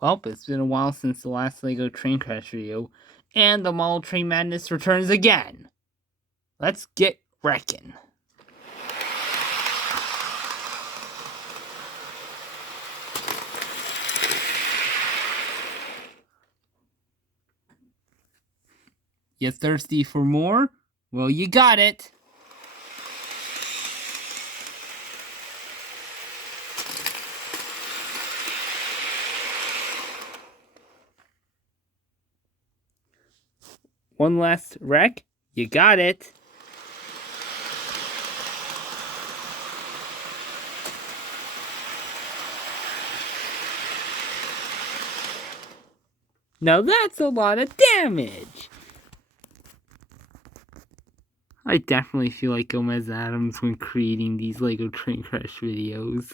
Well, it's been a while since the last LEGO Train Crash video, and the Model Train Madness returns again. Let's get wrecking. You thirsty for more? Well, you got it. One last wreck? You got it. Now that's a lot of damage. I definitely feel like Gomez Adams when creating these LEGO Train Crash videos.